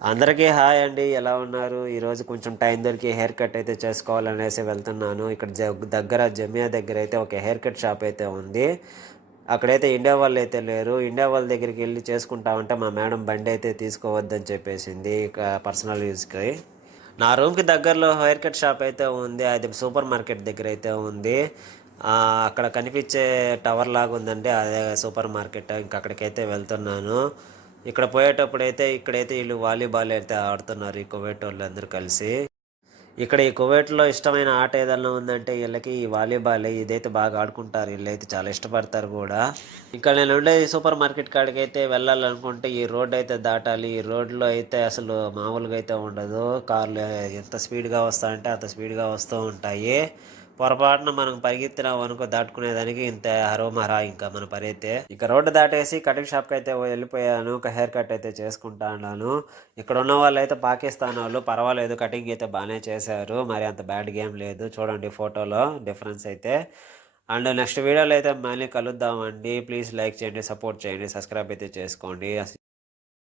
అందరికీ హాయ్ అండి. ఎలా ఉన్నారు? ఈరోజు కొంచెం టైం దొరికి హెయిర్ కట్ అయితే చేసుకోవాలనేసి వెళ్తున్నాను. ఇక్కడ దగ్గర జమియా దగ్గర అయితే ఒక హెయిర్ కట్ షాప్ అయితే ఉంది. అక్కడైతే ఇండియా వాళ్ళు అయితే లేరు. ఇండియా వాళ్ళ దగ్గరికి వెళ్ళి చేసుకుంటామంటే మా మేడం బండి అయితే తీసుకోవద్దని చెప్పేసింది ఇక పర్సనల్ యూజ్కి. నా రూమ్కి దగ్గరలో హెయిర్ కట్ షాప్ అయితే ఉంది. అది సూపర్ మార్కెట్ దగ్గర అయితే ఉంది. అక్కడ కనిపించే టవర్ లాగా ఉందండి, అదే సూపర్ మార్కెట్. ఇంక అక్కడికైతే వెళ్తున్నాను. ఇక్కడ పోయేటప్పుడైతే ఇక్కడైతే వీళ్ళు వాలీబాల్ అయితే ఆడుతున్నారు, ఈ కువైట్ వాళ్ళు అందరూ కలిసి. ఇక్కడ ఈ కువైట్లో ఇష్టమైన ఆట ఏదైనా ఉందంటే వీళ్ళకి ఈ వాలీబాల్. ఇదైతే బాగా ఆడుకుంటారు, వీళ్ళైతే చాలా ఇష్టపడతారు కూడా. ఇక్కడ నేను ఉండేది సూపర్ మార్కెట్ కాడికి అయితే వెళ్ళాలనుకుంటే ఈ రోడ్ అయితే దాటాలి. ఈ రోడ్లో అయితే అసలు మామూలుగా అయితే ఉండదు. కార్లు ఎంత స్పీడ్గా వస్తాయంటే అంత స్పీడ్గా వస్తూ ఉంటాయి. పొరపాటున మనం పరిగెత్తినాం అనుకో దాటుకునేదానికి ఇంత హరోమహరా ఇంకా మన పని అయితే. ఇక రోడ్డు దాటేసి కటింగ్ షాప్కి అయితే వెళ్ళిపోయాను. ఒక హెయిర్ కట్ అయితే చేసుకుంటా ఉన్నాను. ఇక్కడ ఉన్న వాళ్ళు అయితే పాకిస్తాన్ వాళ్ళు, పర్వాలేదు కటింగ్ అయితే బాగానే చేశారు, మరి అంత బ్యాడ్ గేమ్ లేదు. చూడండి ఫోటోలో డిఫరెన్స్ అయితే. అండ్ నెక్స్ట్ వీడియోలో అయితే మళ్ళీ కలుద్దామండి. ప్లీజ్ లైక్ చేయండి, సపోర్ట్ చేయండి, సబ్స్క్రైబ్ అయితే చేసుకోండి.